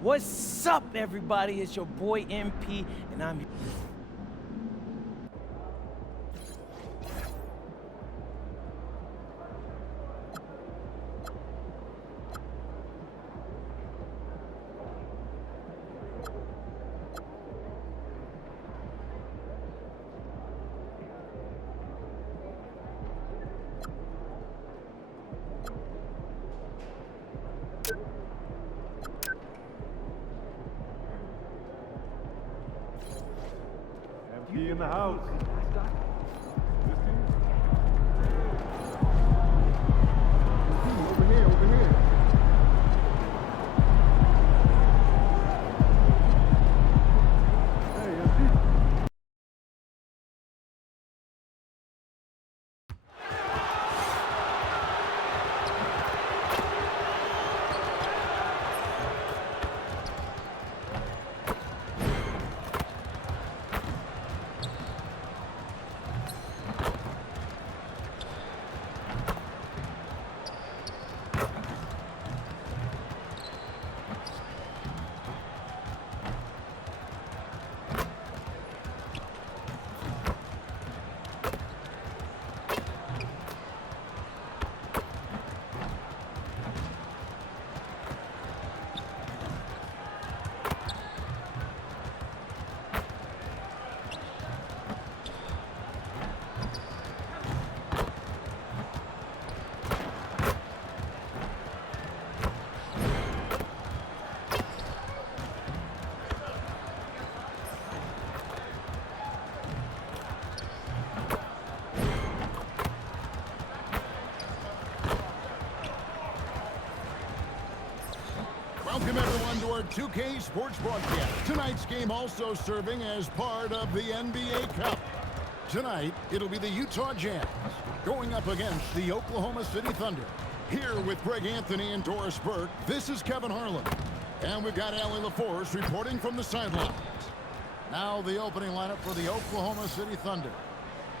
What's up, everybody? It's your boy MP, and I'm... MP in the house. Over here, over here. Hey, MP. Welcome everyone to our 2K Sports broadcast. Tonight's game also serving as part of the NBA Cup. Tonight, it'll be the Utah Jazz going up against the Oklahoma City Thunder. Here with Greg Anthony and Doris Burke, this is Kevin Harlan. And we've got Allie LaForce reporting from the sidelines. Now the opening lineup for the Oklahoma City Thunder.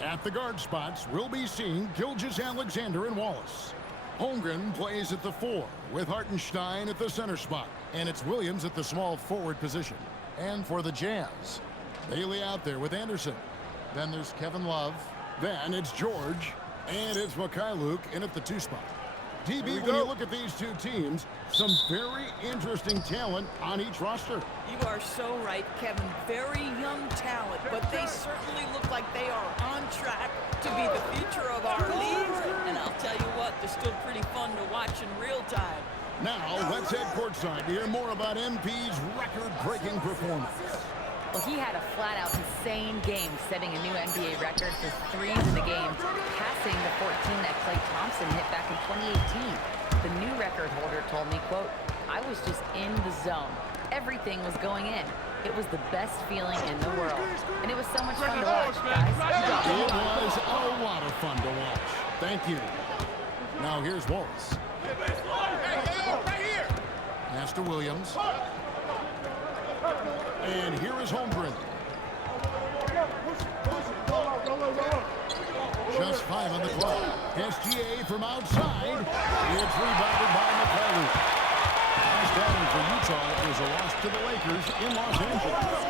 At the guard spots, we'll be seeing Gilgeous-Alexander and Wallace. Holmgren plays at the 4, with Hartenstein at the center spot. And it's Williams at the small forward position. And for the Jazz, Bailey out there with Anderson. Then there's Kevin Love. Then it's George. And it's Mikhailuk in at the 2 spot. DB, when you look at these two teams, some very interesting talent on each roster. You are so right, Kevin. Very young talent, but they certainly look like they are on track to be the future of our league. And I'll tell you what, they're still pretty fun to watch in real time. Now, let's head courtside to hear more about MP's record-breaking performance. Well, he had a flat-out insane game, setting a new NBA record for threes in the game, passing the 14 that Klay Thompson hit back in 2018. The new record holder told me, quote, "I was just in the zone. Everything was going in. It was the best feeling in the world. And it was so much fun to watch, guys." It was a lot of fun to watch. Thank you. Now here's Wallace. Right here. Pass to Williams. And here is Holmgren. Just 5 on the clock. SGA from outside. It's rebounded by Mikhailuk. Last down for Utah is a loss to the Lakers in Los Angeles.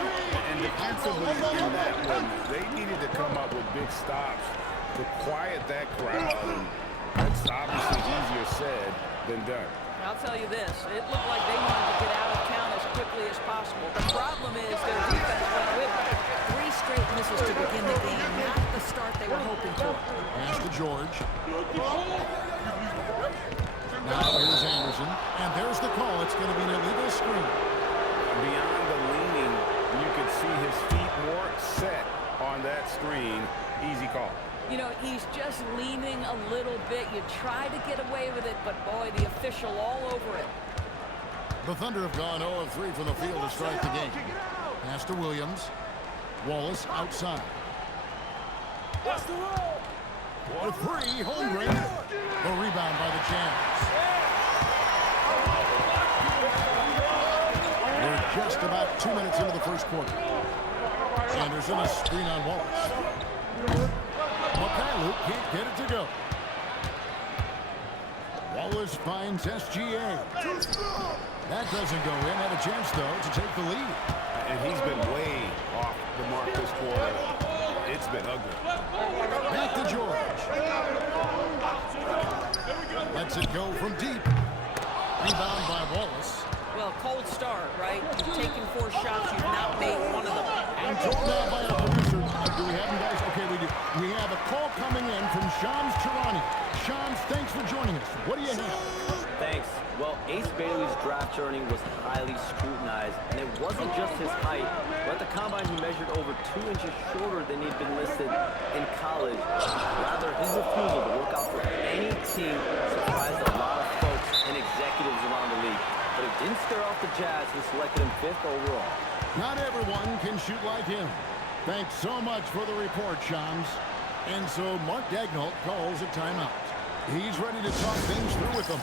And defensively in that one, they needed to come up with big stops to quiet that crowd. And that's obviously easier said than done. I'll tell you this, it looked like they wanted to get out of town as quickly as possible. The problem is their defense went with it. 3 straight misses to begin the game, not the start they were hoping for. Pass to George. Now here's Anderson, and there's the call. It's going to be an illegal screen. Beyond the leaning, you could see his feet more set on that screen. Easy call. You know, he's just leaning a little bit. You try to get away with it, but boy, the official all over it. The Thunder have gone 0 of 3 from the field to start the game. Pass to Williams. Wallace outside. The 3, Holmgren. The rebound by the Jazz. We're just about 2 minutes into the first quarter. Anderson, a screen on Wallace. Mikhailuk can't get it to go. Wallace finds SGA. That doesn't go in. Had a chance, though, to take the lead. And he's been way off the mark this quarter. It's been ugly. Back to George. Lets it go from deep. Rebound by Wallace. Well, cold start, right? You've taken 4 shots. You've not made one of them. And told now by our producer. Do we have him, guys? Okay, we do. We have a call coming in from Shams Charani. Shams, thanks for joining us. What do you have? Thanks. Well, Ace Bailey's draft journey was highly scrutinized, and it wasn't just his height, but at the combine he measured over 2 inches shorter than he'd been listed in college. Rather, his refusal to work out for any team surprised a lot of folks and executives around the league. But it didn't scare off the Jazz, who selected him 5th overall. Not everyone can shoot like him. Thanks so much for the report, Shams. And so Mark Daigneault calls a timeout. He's ready to talk things through with them.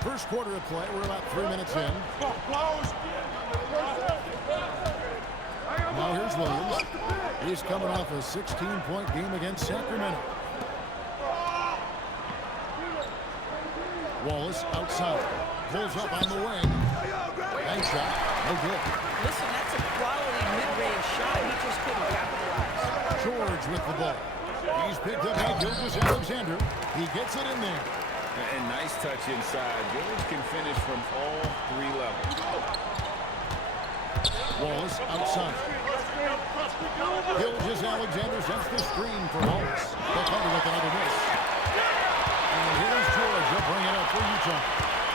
First quarter of play. We're about 3 minutes in. Now here's Williams. He's coming off a 16-point game against Sacramento. Wallace outside. Pulls up on the wing. Bank shot. No good. Listen, that's a quality mid-range shot. He just couldn't capitalize. George with the ball. He's picked up by Gilgeous-Alexander. He gets it in there. And nice touch inside. George can finish from all 3 levels. Wallace outside. Gilgeous-Alexander sets the screen for Wallace. The Thunder with another miss. And here's George. He'll bring it up for Utah.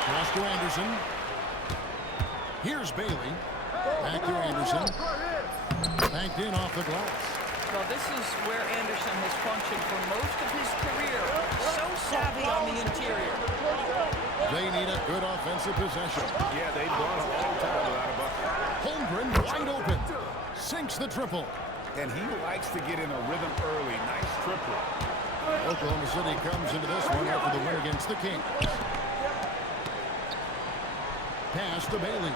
Pass to Anderson. Here's Bailey. Back to Anderson. Banked in off the glass. Well, this is where Anderson has functioned for most of his career. So savvy on the interior. They need a good offensive possession. Yeah, they've gone a long time without a bucket. Holmgren wide open. Sinks the triple. And he likes to get in a rhythm early. Nice triple. Oklahoma City comes into this one after the win against the Kings. Pass to Bailey.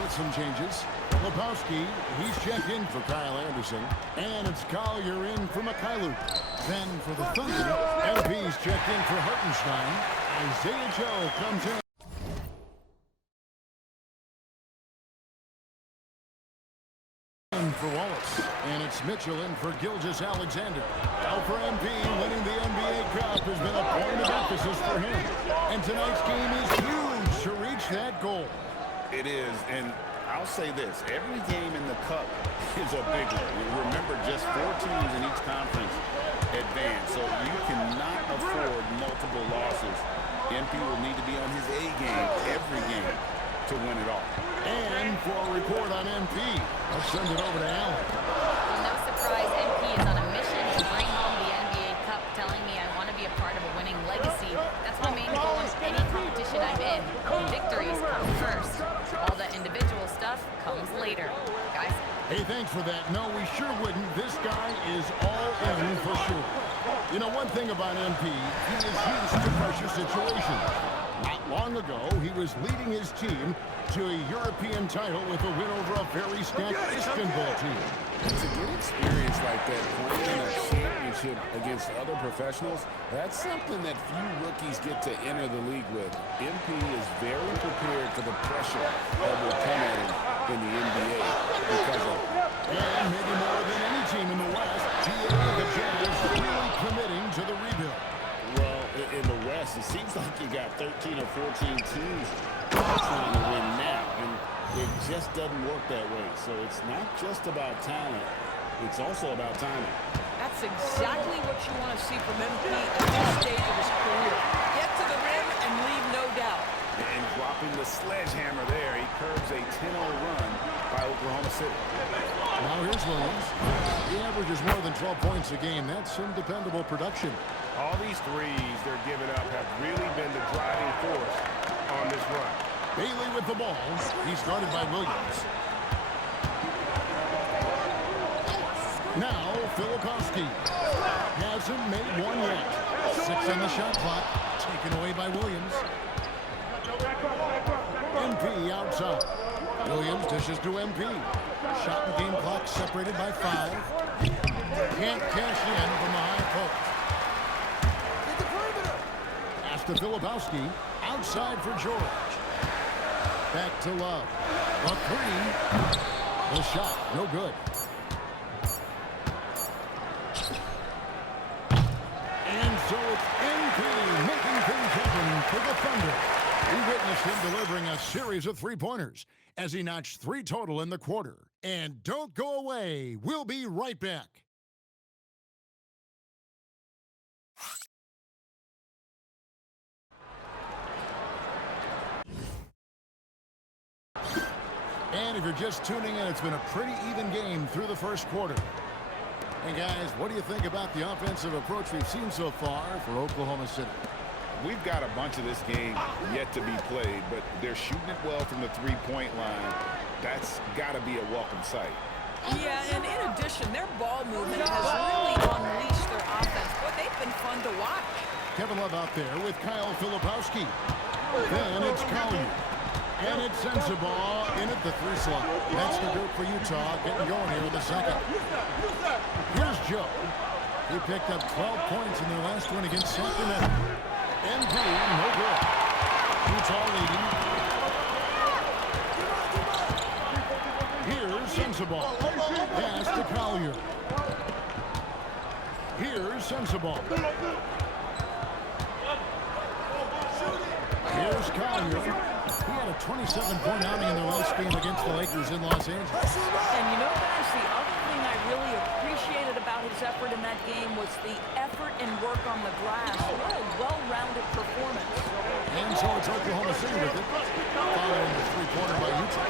With some changes. Lebowski, he's checked in for Kyle Anderson. And it's Collier in for Mikhailuk. Then for the Thunder, LP's checked in for Hartenstein. Isaiah Joe comes in for Wallace. And it's Mitchell in for Gilgeous-Alexander. Now for MP, winning the NBA Cup has been a point of emphasis for him. And tonight's game is huge to reach that goal. It is, and I'll say this, every game in the Cup is a big one. Remember, just 4 teams in each conference advance, so you cannot afford multiple losses. MP will need to be on his A game every game to win it all. And for a report on MP, I'll send it over to Allen. Well, no surprise, MP is on a mission to bring home the NBA Cup, telling me I want to be a part of a winning legacy. That's my main goal in any competition I'm in. Victories come first. All the individual stuff comes later. Guys? Hey, thanks for that. No, we sure wouldn't. This guy is all in for sure. You know, one thing about MP, he is used to pressure situations. Not long ago, he was leading his team to a European title with a win over a very stacked Istanbul team. To get experience like that, playing in a championship against other professionals, that's something that few rookies get to enter the league with. MP is very prepared for the pressure that will come at him in the NBA because of it. And maybe more than any team in the West, the Jazz is really committing to the rebuild. Well, in the West, it seems like you got 13 or 14 teams trying to win now, and it just doesn't work that way. So it's not just about talent, it's also about timing. That's exactly what you want to see from MP at this stage of his career. Get to the rim and leave no doubt. And dropping the sledgehammer there, he curbs a 10-0 run by Oklahoma City. Now here's Williams. He averages more than 12 points a game. That's some dependable production. All these threes they're giving up have really been the driving force on this run. Bailey with the ball. He's guarded by Williams. Now Filipowski hasn't made one yet. 6 on the shot clock. Taken away by Williams. MP outside. Williams dishes to MP. Shot and game clock separated by 5. Can't cash in from the high post. Pass to Filipowski. Outside for George. Back to Love. A 3. The shot, no good. And so it's MP making things happen for the Thunder. We witnessed him delivering a series of three-pointers as he notched 3 total in the quarter. And don't go away. We'll be right back. And if you're just tuning in, it's been a pretty even game through the first quarter. Hey guys, what do you think about the offensive approach we've seen so far for Oklahoma City? We've got a bunch of this game yet to be played, but they're shooting it well from the three-point line. That's got to be a welcome sight. Yeah, and in addition, their ball movement has really unleashed their offense. Boy, they've been fun to watch. Kevin Love out there with Kyle Filipowski. Then it's Collier. And it's Sensabaugh in at the 3 slot. That's the group for Utah getting going here in the second. Here's Joe. He picked up 12 points in their last one against Sacramento. MP, no good. Utah leading. Here's Sensabaugh. Pass to Collier. Here's Sensabaugh. Here's Collier. He had a 27-point outing in their last game against the Lakers in Los Angeles. And you know, guys, the other thing I really appreciated about his effort in that game was the effort and work on the glass. What a well-rounded performance. And so it's Oklahoma City with it, following the 3-pointer by Utah.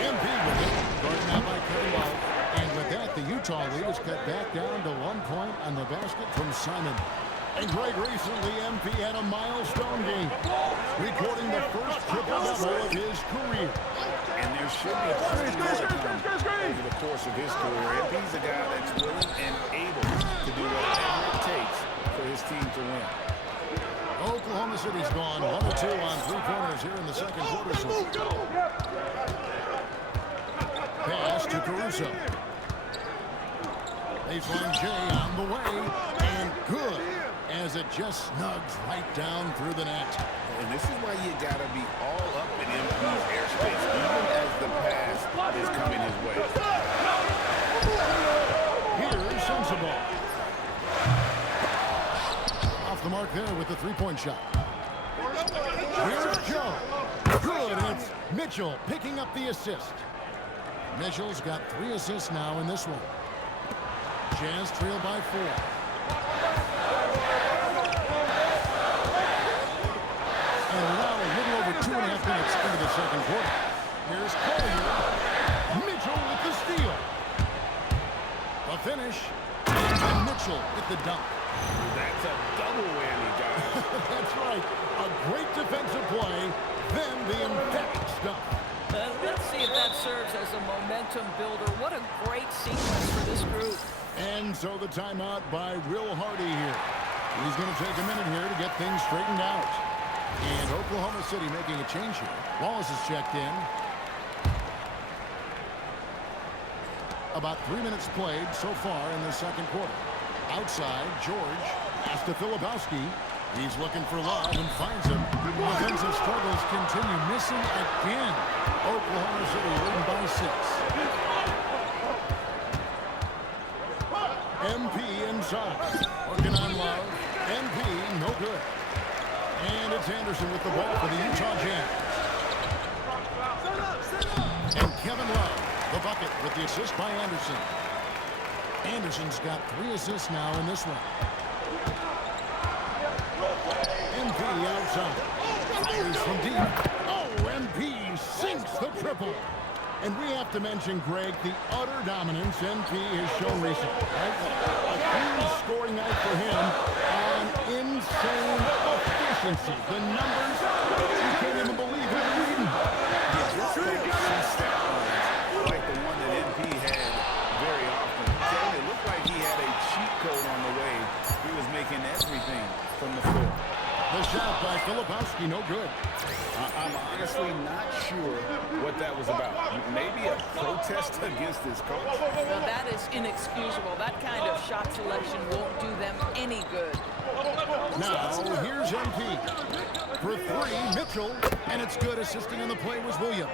MP with it, guarded now by Kevin Love. And with that, the Utah lead is cut back down to 1 point on the basket from Simon. And Greg, recently MP had a milestone game, recording the first triple-double of his career. And there should be plenty more to come over the course of his career. MP's a guy that's willing and able to do whatever it takes for his team to win. Oklahoma City's gone 1 or 2 on 3-pointers here in the second quarter. Pass to Caruso. Baseline J on the way, and good, as it just snugs right down through the net. And this is why you got to be all up in MP's airspace, even as the pass is coming his way. Here's Sensabaugh. Off the mark there with the 3-point shot. Here's Joe. Good, and it's Mitchell picking up the assist. Mitchell's got 3 assists now in this one. Jazz trail by 4. And now a little over 2.5 minutes into the second quarter. Here's Collier. Mitchell with the steal. A finish. And Mitchell with the dunk. That's a double whammy, guys. That's right. A great defensive play, then the emphatic stuff. Let's see if that serves as a momentum builder. What a great sequence for this group. And so the timeout by Will Hardy here. He's going to take a minute here to get things straightened out. And Oklahoma City making a change here. Wallace is checked in. About 3 minutes played so far in the second quarter. Outside, George pass to Filipowski. He's looking for Love and finds him. Offensive struggles continue, missing again. Oklahoma City leading by 6. MP inside. Working on Love. MP, no good. And it's Anderson with the ball for the Utah Jazz. And Kevin Love, the bucket with the assist by Anderson. Anderson's got 3 assists now in this one. MP outside. Fires from deep. Oh, MP sinks the triple. And we have to mention, Greg, the utter dominance MP has shown recently. Right? A huge scoring night for him and insane efficiency. The numbers, you can't even believe what you're reading. Just don't see stat lines like the one that MP had very often. It looked like he had a cheat code on the way. He was making everything from the floor. The shot by Filipowski, no good. I'm honestly not sure what that was about. Maybe a protest against his coach. Well, that is inexcusable. That kind of shot selection won't do them any good. Now, here's MP. For 3, Mitchell. And it's good. Assisting on the play was Williams.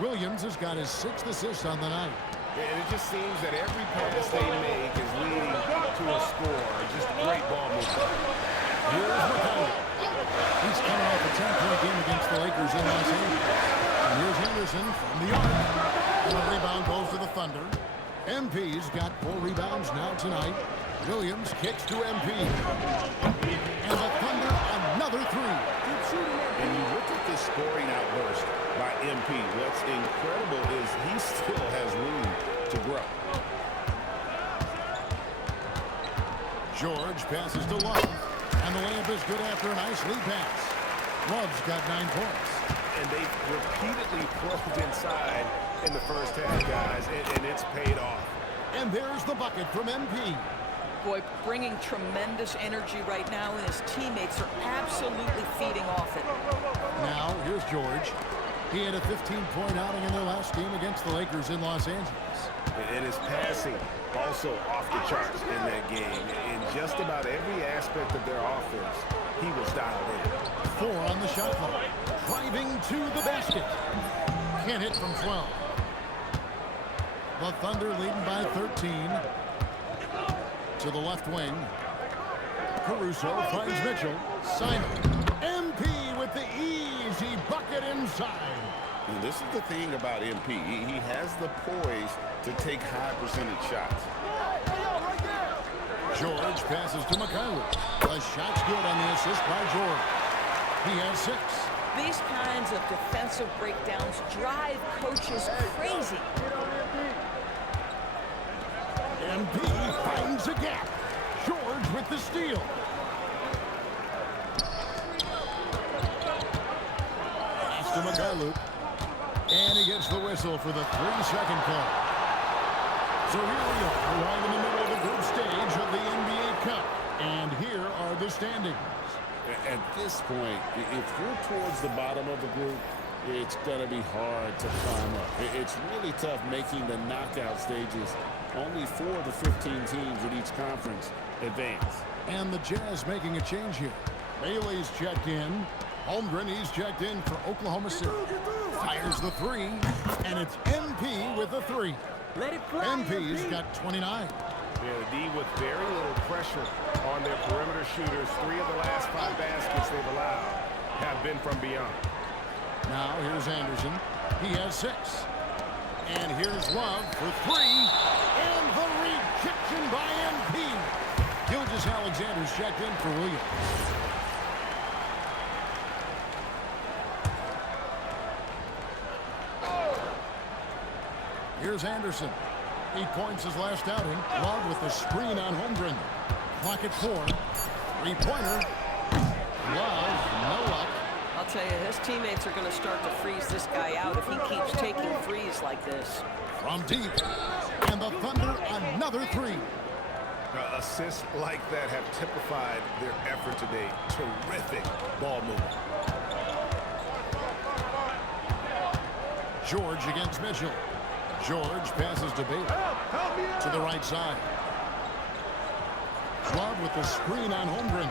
Williams has got his 6th assist on the night. And it just seems that every pass they make is leading to a score. Just great ball movement. Here's McCollum. He's coming off a 10-point game against the Lakers in Los Angeles. And here's Henderson from the arc. And the rebound goes to the Thunder. MP's got 4 rebounds now tonight. Williams kicks to MP. And the Thunder another 3. And you look at this scoring outburst by MP. What's incredible is he still has room to grow. George passes to Love. And the layup is good after a nice lead pass. Love's got 9 points. And they repeatedly probed inside in the first half, guys, and it's paid off. And there's the bucket from MP. Boy, bringing tremendous energy right now, and his teammates are absolutely feeding off it. Now, here's George. He had a 15-point outing in their last game against the Lakers in Los Angeles. And his passing also off the charts in that game. In just about every aspect of their offense, he was dialed in. 4 on the shot clock. Driving to the basket. Can't hit from 12. The Thunder leading by 13. To the left wing. Caruso finds Mitchell. Simon. MP with the easy bucket inside. And this is the thing about MP. He has the poise to take high percentage shots. George passes to Mikhailuk. The shot's good on the assist by George. He has 6. These kinds of defensive breakdowns drive coaches crazy. MP finds a gap. George with the steal. Pass to Mikhailuk. And he gets the whistle for the 3-second call. So here we are, right in the middle of the group stage of the NBA Cup. And here are the standings. At this point, if you're towards the bottom of the group, it's going to be hard to climb up. It's really tough making the knockout stages. Only 4 of the 15 teams in each conference advance. And the Jazz making a change here. Bailey's checked in. Holmgren, he's checked in for Oklahoma City. Fires the 3, and it's MP with the 3. Let it fly. MP's got 29. Yeah, the D with very little pressure on their perimeter shooters. 3 of the last 5 baskets they've allowed have been from beyond. Now here's Anderson. He has 6. And here's Love for 3. And the rejection by MP. Gilgeous-Alexander's checked in for Williams. Here's Anderson. 8 points his last outing. Love with the screen on Holmgren. Clock at 4. 3-pointer. Love, no luck. I'll tell you, his teammates are going to start to freeze this guy out if he keeps taking threes like this. From deep. And the Thunder another three. Assists like that have typified their effort today. Terrific ball movement. George against Mitchell. George passes to Bailey. To the right side. Love with the screen on Holmgren.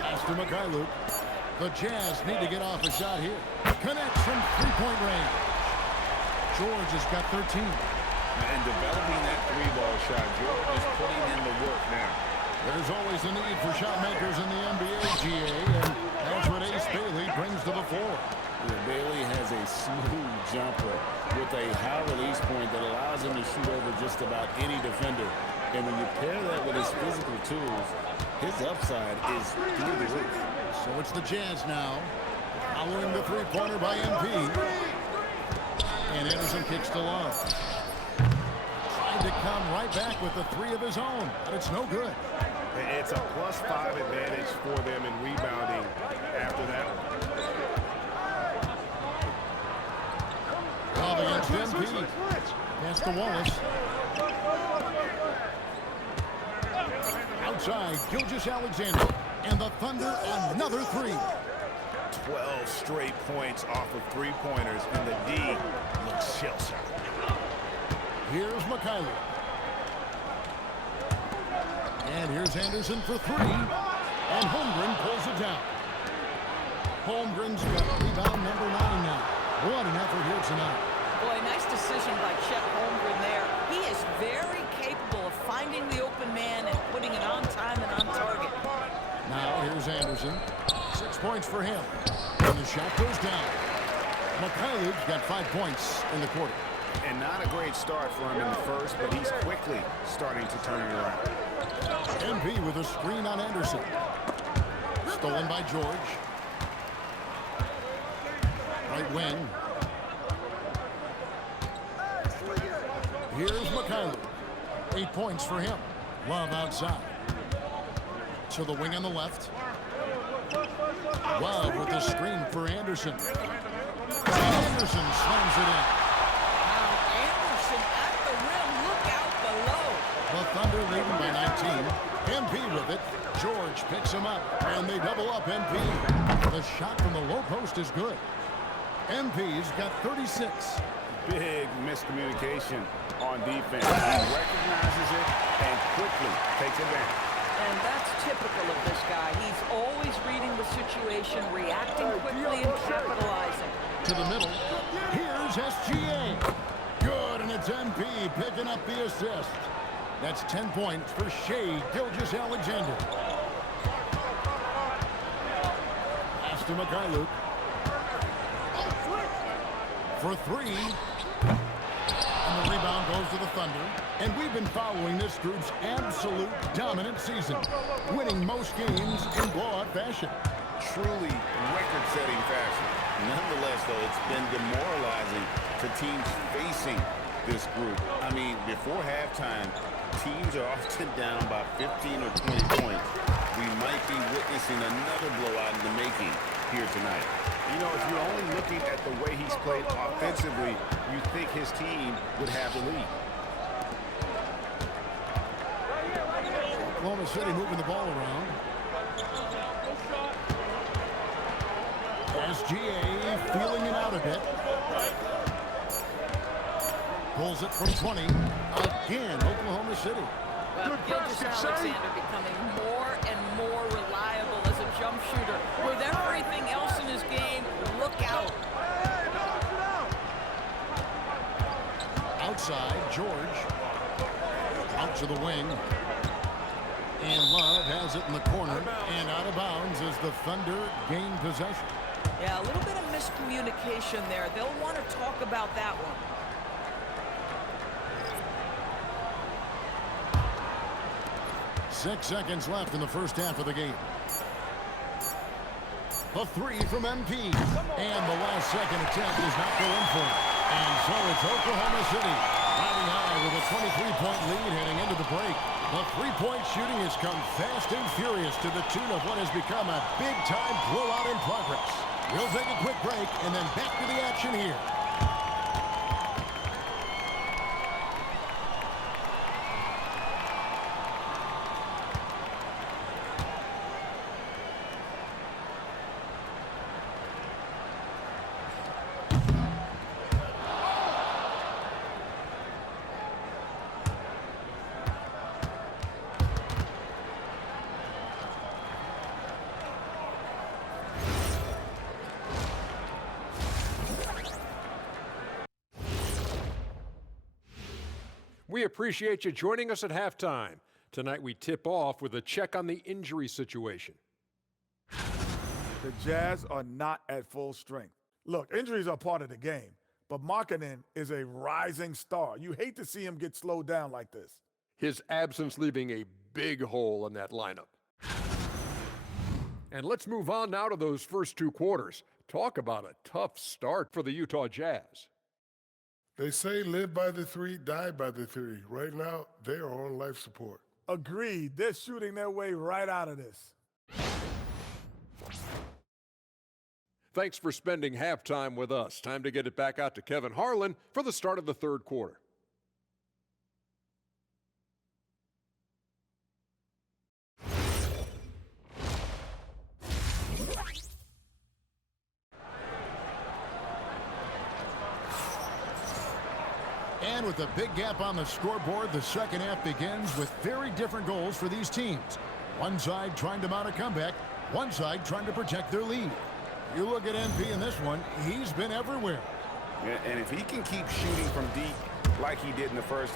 Pass to Mikhailuk. The Jazz need to get off a shot here. Connects from three-point range. George has got 13. And developing that three-ball shot, George is putting in the work now. There's always a need for shot makers in the NBA, GA, and that's what Ace Bailey brings to the floor. Yeah, Bailey has a smooth jumper with a high release point that allows him to shoot over just about any defender. And when you pair that with his physical tools, his upside is through the roof. So it's the Jazz now, following the three-pointer by MP. And Anderson kicks to Love. Tried to come right back with the three of his own, but it's no good. It's a +5 advantage for them in rebounding after that one. Love against MP. Pass to Wallace. Outside, Gilgeous-Alexander. And the Thunder another three. 12 straight points off of three-pointers, and the D looks shell-shocked. Here's Mikhailuk. And here's Anderson for three. And Holmgren pulls it down. Holmgren's got rebound number 9 now. What an effort here tonight. Boy, nice decision by Chet Holmgren there. He is very capable of finding the open man and putting it on time and on target. Now here's Anderson. 6 points for him. And the shot goes down. Mikhailuk's got 5 points in the quarter. And not a great start for him in the first, but he's quickly starting to turn it around. MP with a screen on Anderson. Stolen by George. Right wing. Here's Mikhailuk. 8 points for him. Love outside. To the wing on the left. Love with the screen for Anderson. Anderson slams it in. Now Anderson at the rim. Look out below. The Thunder leading by 19. MP with it. George picks him up, and they double up MP. The shot from the low post is good. MP's got 36. Big miscommunication on defense. He recognizes it and quickly takes advantage. And that's typical of this guy. He's always reading the situation, reacting quickly, and capitalizing. To the middle. Here's SGA. Good, and it's MP picking up the assist. That's 10 points for Shai Gilgeous-Alexander. Pass to Mikhailuk. For three. And the rebound goes to the Thunder. And we've been following this group's absolute dominant season, winning most games in blowout fashion. Truly record-setting fashion. Nonetheless, though, it's been demoralizing to teams facing this group. I mean, before halftime, teams are often down by 15 or 20 points. We might be witnessing another blowout in the making here tonight. You know, if you're only looking at the way he's played offensively, you think his team would have the lead. Oklahoma City moving the ball around. SGA feeling it out a bit. Pulls it from 20. Again, Oklahoma City. Well, Gilgeous-Alexander becoming more and more reliable as a jump shooter. With everything else in his game, look out. Outside, George. Out to the wing. And Love has it in the corner. And out of bounds as the Thunder gain possession. Yeah, a little bit of miscommunication there. They'll want to talk about that one. Six seconds left in the first half of the game. The three from MP. And the last second attempt does not go in for it. And so it's Oklahoma City riding high with a 23-point lead heading into the break. The three-point shooting has come fast and furious to the tune of what has become a big-time blowout in progress. We'll take a quick break and then back to the action here. We appreciate you joining us at halftime. Tonight we tip off with a check on the injury situation. The Jazz are not at full strength. Look, injuries are part of the game, but Markkanen is a rising star. You hate to see him get slowed down like this. His absence leaving a big hole in that lineup. And let's move on now to those first two quarters. Talk about a tough start for the Utah Jazz. They say live by the three, die by the three. Right now, they are on life support. Agreed. They're shooting their way right out of this. Thanks for spending halftime with us. Time to get it back out to Kevin Harlan for the start of the third quarter. And with a big gap on the scoreboard, the second half begins with very different goals for these teams. One side trying to mount a comeback, one side trying to protect their lead. You look at MP in this one, he's been everywhere. Yeah, and if he can keep shooting from deep like he did in the first.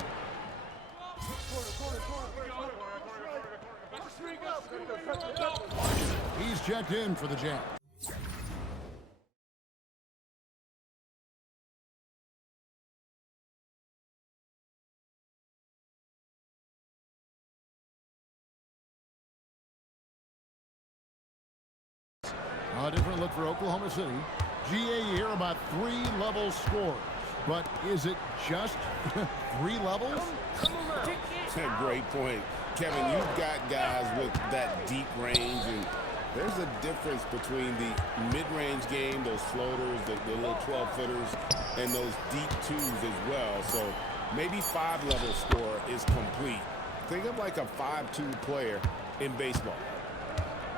He's checked in for the Jazz. A different look for Oklahoma City. GA here about 3 level scores. But is it just 3 levels? Great point. Kevin, you've got guys with that deep range, and there's a difference between the mid-range game, those floaters, the little 12-footers, and those deep twos as well. So maybe 5-level score is complete. Think of like a 5-2 player in baseball.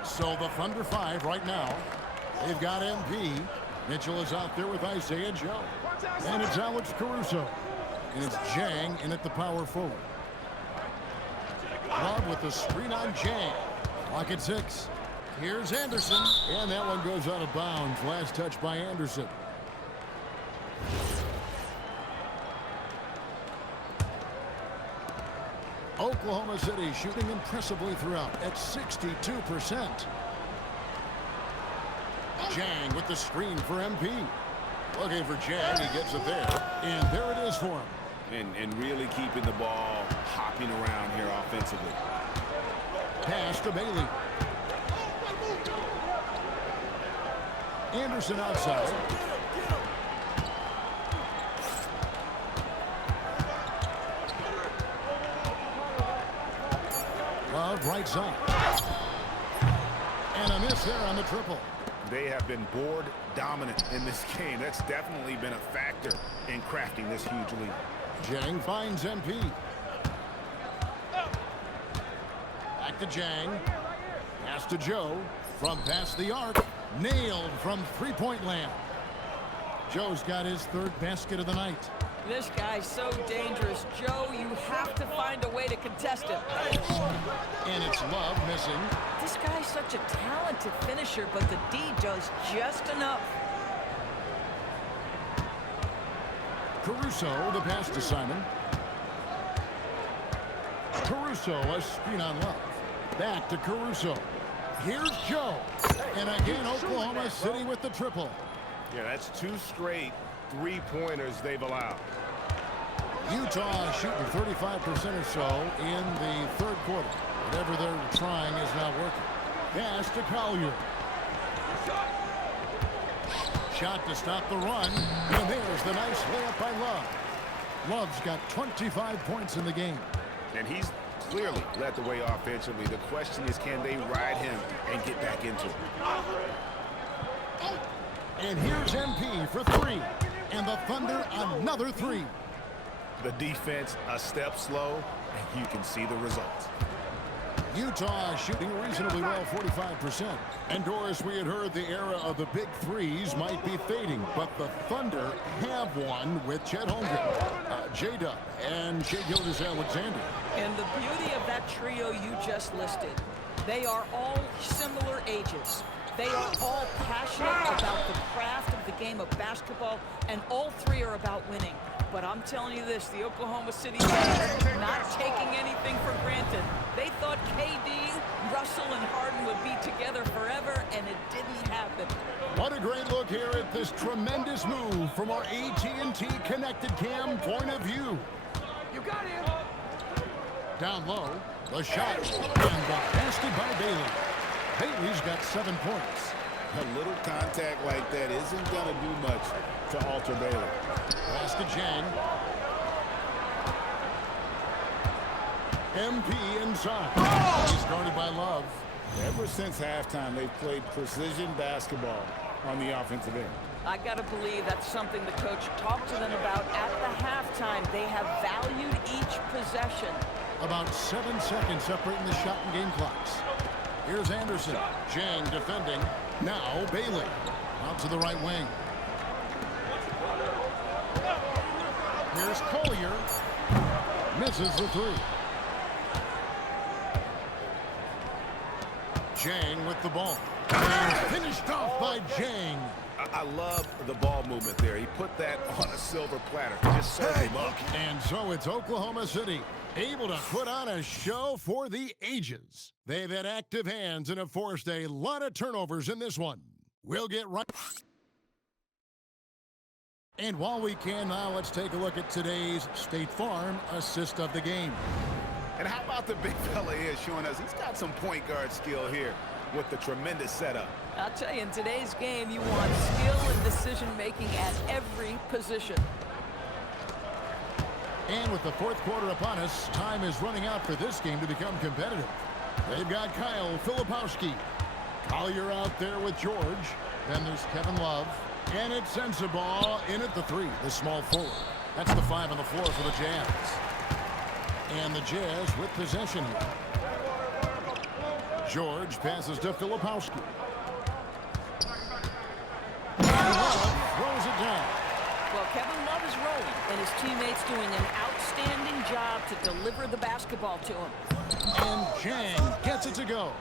So the Thunder 5 right now. They've got MP. Mitchell is out there with Isaiah Joe. And it's Alex Caruso. And it's Jang in at the power forward. Love with the screen on Jang. Clock at 6. Here's Anderson. And that one goes out of bounds. Last touch by Anderson. Oklahoma City shooting impressively throughout at 62%. Jang with the screen for MP. Looking for Jang, he gets it there. And there it is for him. And really keeping the ball hopping around here offensively. Pass to Bailey. Anderson outside. Love right side. And a miss there on the triple. They have been board dominant in this game. That's definitely been a factor in crafting this huge lead. Jang finds MP. Back to Jang. Pass to Joe. From past the arc. Nailed from three-point land. Joe's got his third basket of the night. This guy's so dangerous. Joe, you have to find a way to contest him. And it's Love missing. This guy's such a talented finisher, but the D does just enough. Caruso, the pass to Simon. Caruso, a screen on Love. Back to Caruso. Here's Joe. And again, Oklahoma City with the triple. Yeah, that's 2 straight three-pointers they've allowed. Utah shooting 35% or so in the third quarter. Whatever they're trying is not working. Pass to Collier. Shot to stop the run. And there's the nice layup by Love. Love's got 25 points in the game. And he's clearly led the way offensively. The question is, can they ride him and get back into it? And here's MP for 3. And the Thunder another 3. The defense a step slow, and you can see the results. Utah shooting reasonably well, 45%. And Doris, we had heard the era of the big threes might be fading, but the Thunder have one with Chet Holmgren, J-Dub, and Shai Gilgeous-Alexander. And the beauty of that trio you just listed, they are all similar ages. They are all passionate about the craft of the game of basketball, and all 3 are about winning. But I'm telling you this, the Oklahoma City fans not taking anything for granted. They thought KD, Russell, and Harden would be together forever, and it didn't happen. What a great look here at this tremendous move from our AT&T Connected Cam point of view. You got him. Down low, the shot, and got basket by Bailey. Bailey's got 7 points. A little contact like that isn't going to do much to alter Bailey. Pass to Chang. MP inside. He's guarded by Love. Ever since halftime, they've played precision basketball on the offensive end. I got to believe that's something the coach talked to them about at the halftime. They have valued each possession. About 7 seconds separating the shot and game clocks. Here's Anderson. Chang defending. Now Bailey. Out to the right wing. Here's Collier. Misses the three. Chang with the ball. And finished off by Chang. I love the ball movement there. He put that on a silver platter. Just served him up. And so it's Oklahoma City, able to put on a show for the ages. They've had active hands and have forced a lot of turnovers in this one. We'll get right. And while we can now, let's take a look at today's State Farm assist of the game. And how about the big fella here showing us he's got some point guard skill here with the tremendous setup. I'll tell you, in today's game, you want skill and decision-making at every position. And with the fourth quarter upon us, time is running out for this game to become competitive. They've got Kyle Filipowski. Collier out there with George. Then there's Kevin Love. And it's Sensabaugh in at the three, the small forward. That's the 5 on the floor for the Jazz. And the Jazz with possession here. George passes to Filipowski. Love throws it down. Well, Kevin Love is rolling, and his teammates doing an outstanding job to deliver the basketball to him. And Chang gets it to go.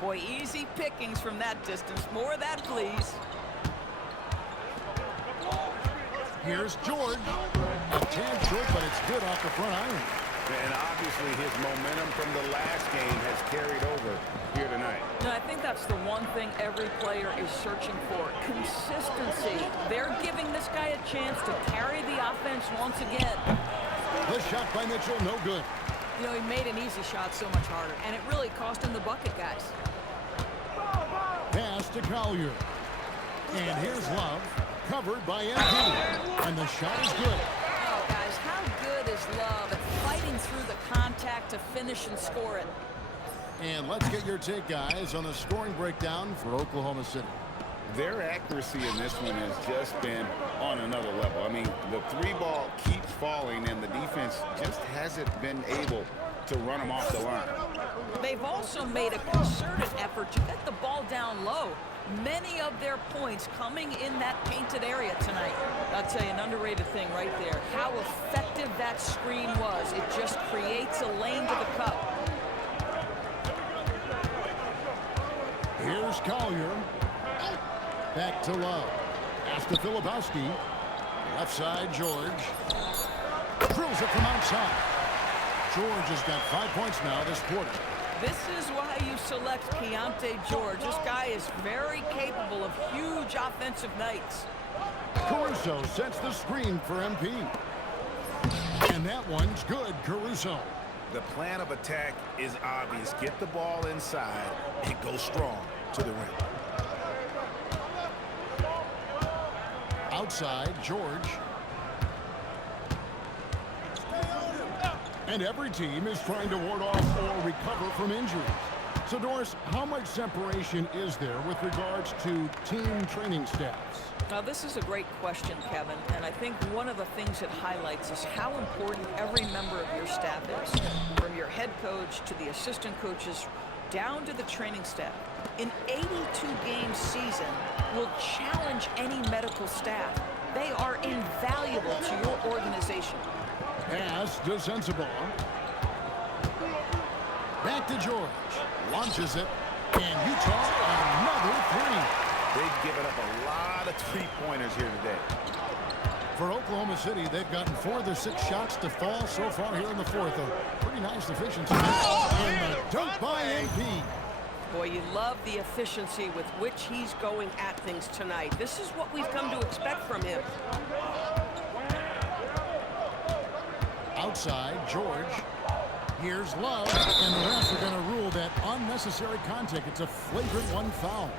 Boy, easy pickings from that distance. More of that, please. Here's George. A tad short, but it's good off the front iron. And obviously his momentum from the last game has carried over here tonight. No, I think that's the one thing every player is searching for. Consistency. They're giving this guy a chance to carry the offense once again. The shot by Mitchell, no good. You know, he made an easy shot so much harder, and it really cost him the bucket, guys. Pass to Collier. And here's Love, covered by MP. And the shot is good. Oh, guys, how good is Love at fighting through the contact to finish and score it? And let's get your take, guys, on the scoring breakdown for Oklahoma City. Their accuracy in this one has just been on another level. I mean, the three ball keeps falling, and the defense just hasn't been able to run them off the line. They've also made a concerted effort to get the ball down low. Many of their points coming in that painted area tonight. I'll tell you, an underrated thing right there. How effective that screen was. It just creates a lane to the cup. Here's Collier. Back to Love. Pass to Filipowski. Left side, George. Drills it from outside. George has got 5 points now this quarter. This is why you select Keontae George. This guy is very capable of huge offensive nights. Caruso sets the screen for MP. And that one's good, Caruso. The plan of attack is obvious. Get the ball inside and go strong to the rim. Outside, George. And every team is trying to ward off or recover from injuries. So, Doris, how much separation is there with regards to team training staffs? Now, this is a great question, Kevin, and I think one of the things it highlights is how important every member of your staff is, from your head coach to the assistant coaches down to the training staff. An 82-game season will challenge any medical staff. They are invaluable to your organization. Pass to Sensabaugh. Back to George. Launches it. And Utah, another three. They've given up a lot of three-pointers here today. For Oklahoma City, they've gotten 4 of their 6 shots to fall so far here in the fourth. A pretty nice efficiency. And the dunk by MP. Boy, you love the efficiency with which he's going at things tonight. This is what we've come to expect from him. Outside, George. Here's Love, and the refs are going to rule that unnecessary contact. It's a flagrant 1 foul.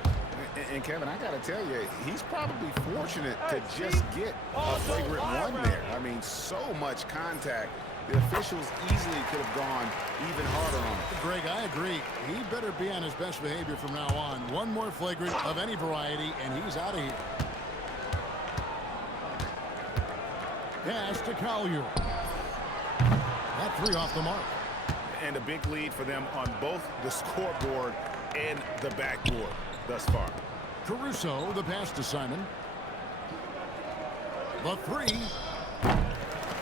And Kevin, I got to tell you, he's probably fortunate to just get a flagrant 1 there. I mean, so much contact. The officials easily could have gone even harder on him. Greg, I agree. He better be on his best behavior from now on. 1 more flagrant of any variety, and he's out of here. Pass to Collier. That 3 off the mark. And a big lead for them on both the scoreboard and the backboard thus far. Caruso, the pass to Simon. The 3.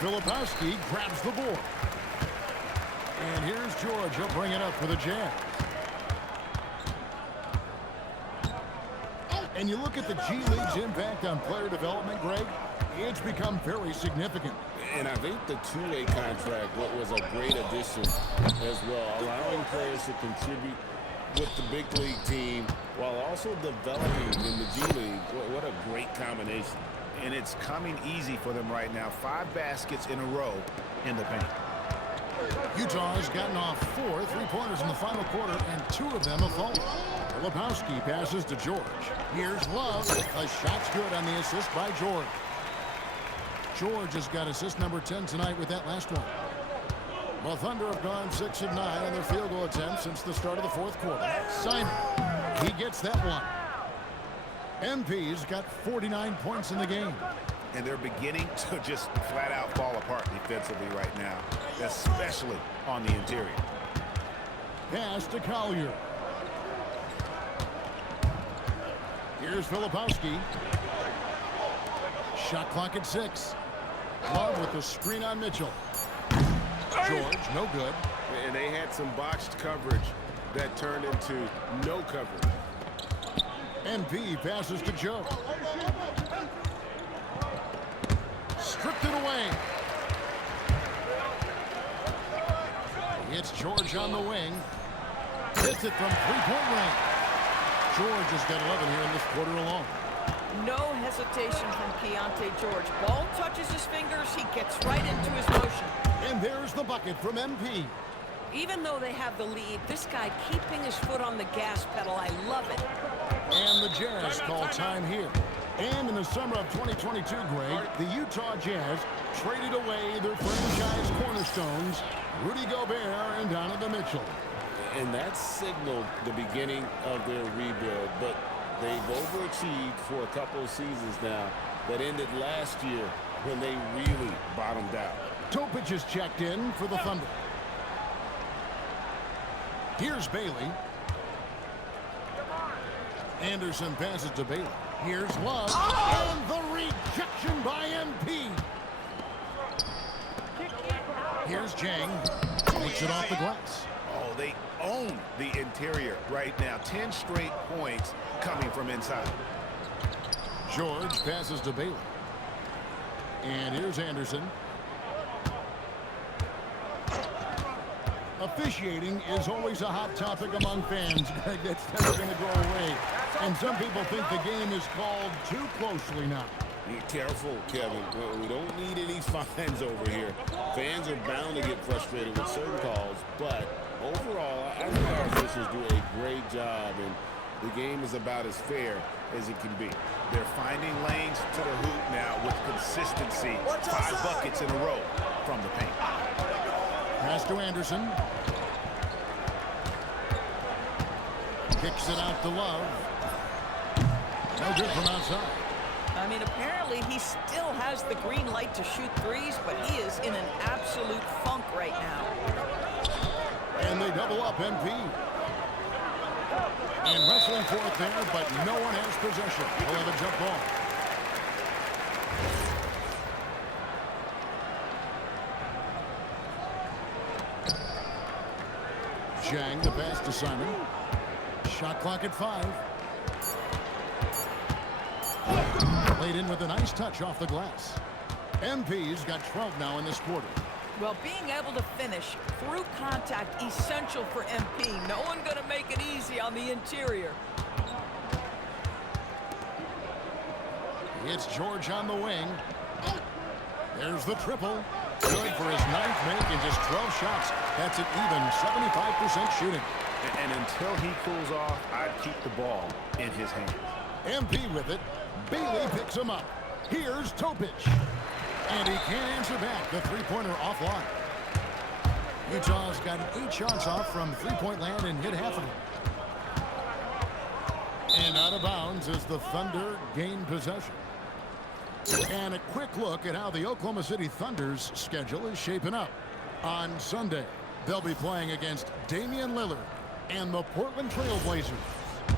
Filipowski grabs the board. And here's George. He'll bring it up for the Jazz. And you look at the G League's impact on player development, Greg, it's become very significant. And I think the 2-way contract was a great addition as well, allowing players to contribute with the big league team while also developing in the G League. What a great combination. And it's coming easy for them right now. 5 baskets in a row in the paint. Utah's gotten off 4 3-pointers in the final quarter, and 2 of them have fallen. Filipowski passes to George. Here's Love. A shot's good on the assist by George. George has got assist number 10 tonight with that last one. The Thunder have gone 6 of 9 on their field goal attempts since the start of the fourth quarter. Simon, he gets that one. MP's got 49 points in the game. And they're beginning to just flat out fall apart defensively right now, especially on the interior. Pass to Collier. Here's Filipowski. Shot clock at 6. Love with the screen on Mitchell. George, no good. And they had some botched coverage that turned into no coverage. MP passes to Joe. Stripped it away. It's George on the wing. Hits it from 3-point range. George has got 11 here in this quarter alone. No hesitation from Keontae George. Ball touches his fingers, he gets right into his motion. And there's the bucket from MP. Even though they have the lead, this guy keeping his foot on the gas pedal, I love it. And the Jazz call time here. And in the summer of 2022, Greg, the Utah Jazz traded away their franchise cornerstones, Rudy Gobert and Donovan Mitchell. And that signaled the beginning of their rebuild, but they've overachieved for a couple of seasons now that ended last year when they really bottomed out. Topic is checked in for the Thunder. Here's Bailey. Anderson passes to Bailey. Here's Love. And the rejection by MP. Here's Jang. Takes it off the glass. Oh, they own the interior right now. 10 straight points coming from inside. George passes to Bailey. And here's Anderson. Officiating is always a hot topic among fans. That's never going to go away. And some people think the game is called too closely now. Be careful, Kevin. We don't need any fines over here. Fans are bound to get frustrated with certain calls, but overall, I think our officials do a great job, and the game is about as fair as it can be. They're finding lanes to the hoop now with consistency. 5 buckets in a row from the paint. Pass to Anderson. Kicks it out to Love. No good from outside. I mean, apparently he still has the green light to shoot threes, but he is in an absolute funk right now. And they double up MP. And wrestling for it there, but no one has possession. We'll have a jump ball. Jang, the pass to Simon. Shot clock at 5. Played in with a nice touch off the glass. MP's got 12 now in this quarter. Well, being able to finish through contact, essential for MP. No one going to make it easy on the interior. It's George on the wing. There's the triple. Good for his 9th make in just 12 shots. That's an even 75% shooting. And until he cools off, I'd keep the ball in his hands. MP with it. Bailey picks him up. Here's Topic. And he can't answer back. The three-pointer offline. Utah's gotten 8 shots off from three-point land and hit half of them. And out of bounds as the Thunder gain possession. And a quick look at how the Oklahoma City Thunder's schedule is shaping up. On Sunday, they'll be playing against Damian Lillard and the Portland Trail Blazers.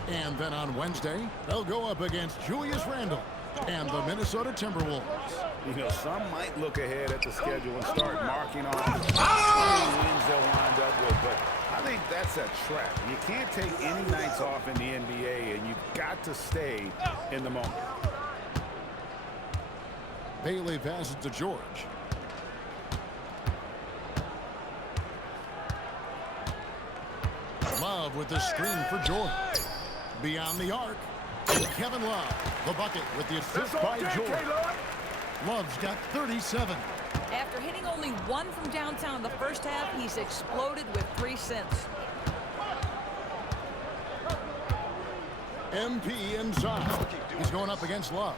And then on Wednesday, they'll go up against Julius Randle and the Minnesota Timberwolves. You know, some might look ahead at the schedule and start marking on how many wins they'll wind up with, but I think that's a trap. You can't take any nights off in the NBA, and you've got to stay in the moment. Bailey passes to George. Love with the screen for George. Beyond the arc. And Kevin Love, the bucket with the assist by George. Love's got 37. After hitting only 1 from downtown in the first half, he's exploded with 3 since. MP inside. He's going up against Love.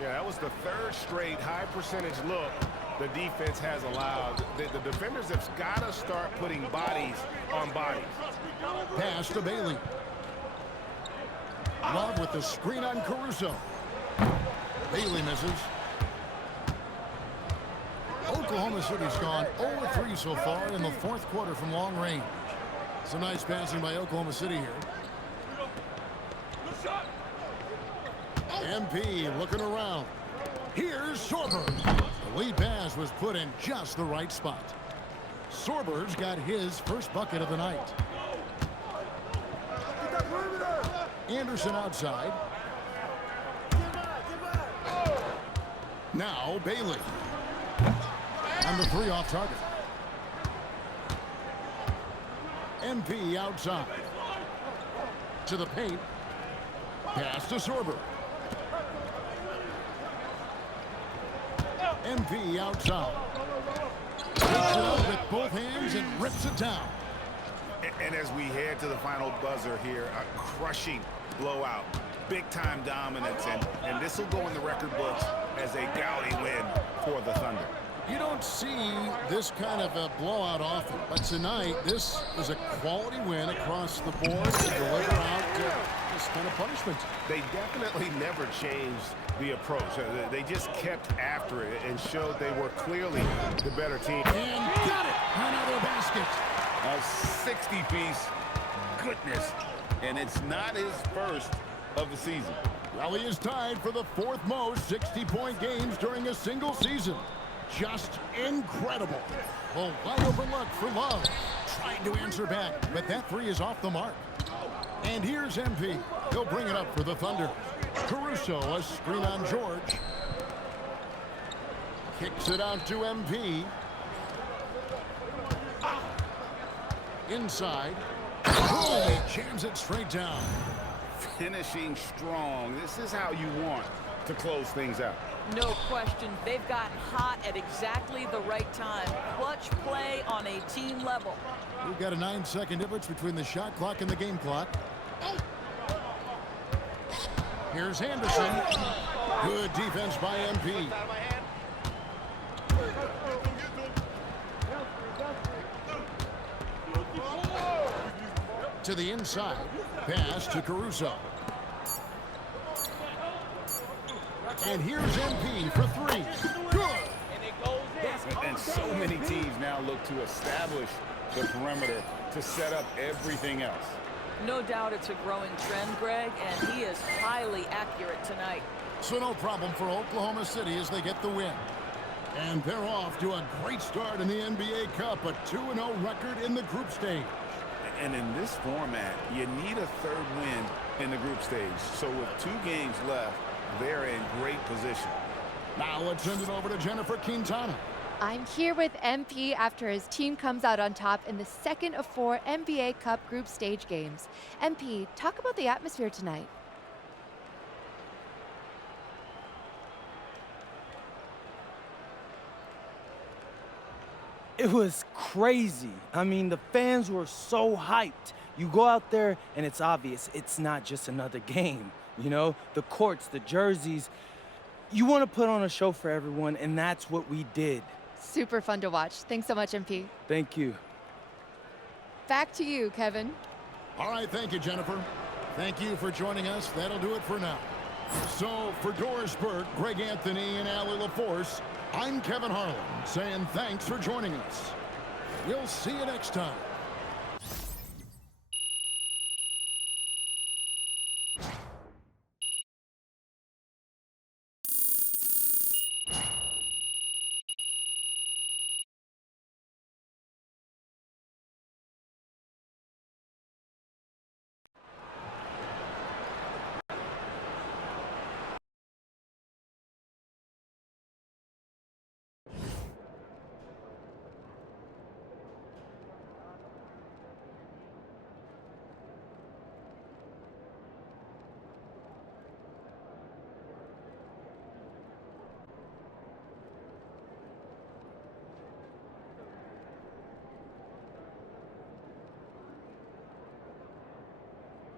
Yeah, that was the 3rd straight high percentage look the defense has allowed. The defenders have got to start putting bodies on bodies. Pass to Bailey. Love with the screen on Caruso. Bailey misses. Oklahoma City's gone 0-3 so far in the 4th quarter from long range. Some nice passing by Oklahoma City here. MP looking around. Here's Sorber. The lead pass was put in just the right spot. Sorber's got his first bucket of the night. Anderson outside. Now Bailey. And the 3 off target. MP outside. To the paint. Pass to Sorber. MP outside. Takes it up with both hands and rips it down. And as we head to the final buzzer here, a crushing blowout, big-time dominance, and this will go in the record books as a gaudy win for the Thunder. You don't see this kind of a blowout often, but tonight this is a quality win across the board to deliver out this kind of punishment. They definitely never changed the approach. They just kept after it and showed they were clearly the better team. And got it! Another basket. A 60-piece. Goodness. And it's not his first of the season. Well, he is tied for the 4th most 60-point games during a single season. Just incredible. A wide open look for Love. Trying to answer back, but that 3 is off the mark. And here's MP. He'll bring it up for the Thunder. Caruso, a screen on George. Kicks it out to MP. Inside. Oh, he jams it straight down. Finishing strong. This is how you want to close things out. No question. They've got hot at exactly the right time. Clutch play on a team level. We've got a 9-second difference between the shot clock and the game clock. Here's Anderson. Good defense by MP. To the inside. Pass to Caruso. And here's MP for 3. Good. And so many teams now look to establish the perimeter to set up everything else. No doubt it's a growing trend, Greg, and he is highly accurate tonight. So no problem for Oklahoma City as they get the win. And they're off to a great start in the NBA Cup, a 2-0 record in the group stage. And in this format, you need a 3rd win in the group stage. So with 2 games left, they're in great position. Now let's send it over to Jennifer Quintana. I'm here with MP after his team comes out on top in the second of 4 NBA Cup group stage games. MP, talk about the atmosphere tonight. It was crazy. I mean, the fans were so hyped. You go out there and it's obvious it's not just another game. You know, the courts, the jerseys. You want to put on a show for everyone, and that's what we did. Super fun to watch. Thanks so much, MP. Thank you. Back to you, Kevin. All right, thank you, Jennifer. Thank you for joining us. That'll do it for now. So, for Doris Burke, Greg Anthony, and Allie LaForce, I'm Kevin Harlan, saying thanks for joining us. We'll see you next time.